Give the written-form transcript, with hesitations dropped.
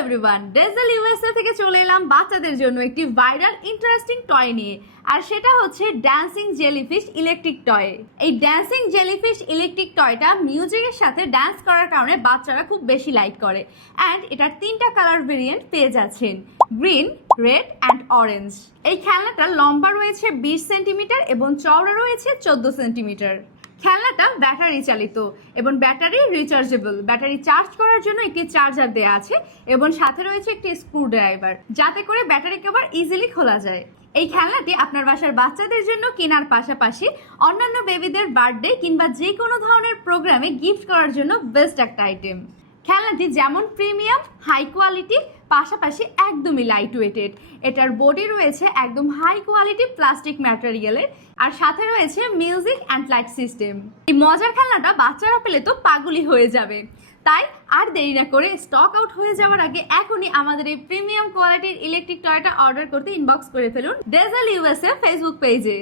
Everyone, dazzle USA থেকে চলে এলাম বাচ্চাদের জন্য একটি ভাইরাল ইন্টারেস্টিং টয় নিয়ে। আর সেটা হচ্ছে ড্যান্সিং জেলিফিশ ইলেকট্রিক টয়। এই ড্যান্সিং জেলিফিশ ইলেকট্রিক টয়টা মিউজিকের সাথে ডান্স করার কারণে বাচ্চারা খুব বেশি লাইক করে। অ্যান্ড এটার 3টা কালার ভেরিয়েন্ট পেয়ে যাচ্ছেন, গ্রিন, রেড অ্যান্ড অরেঞ্জ। এই খেলনাটার লম্বা রয়েছে 20 সেন্টিমিটার এবং চওড়া রয়েছে 14 সেন্টিমিটার। খেলনাটা ব্যাটারি চালিত এবং ব্যাটারি রিচার্জেবল। ব্যাটারি চার্জ করার জন্য একটি চার্জার দেওয়া আছে এবং সাথে রয়েছে একটি স্ক্রু ড্রাইভার, যাতে করে ব্যাটারিকে আবার ইজিলি খোলা যায়। এই খেলনাটি আপনার বাসার বাচ্চাদের জন্য কেনার পাশাপাশি অন্যান্য বেবিদের বার্থডে কিংবা যে কোনো ধরনের প্রোগ্রামে গিফট করার জন্য বেস্ট একটা আইটেম। খেলনাটি যেমন প্রিমিয়াম, হাই কোয়ালিটি, পাশাপাশি একদমই লাইট ওয়েটেড। এটার বডি রয়েছে একদম হাই কোয়ালিটি প্লাস্টিক ম্যাটেরিয়ালের, আর সাথে রয়েছে মিউজিক অ্যান্ড লাইট সিস্টেম। এই মজার খেলনাটা বাচ্চারা পেলে তো পাগলই হয়ে যাবে। তাই আর দেরি না করে স্টক আউট হয়ে যাওয়ার আগে এখনই আমাদের এই প্রিমিয়াম কোয়ালিটির ইলেকট্রিক টয়টা অর্ডার করতে ইনবক্স করে ফেলুন ডেজেল ইউএসএ ফেসবুক পেজে।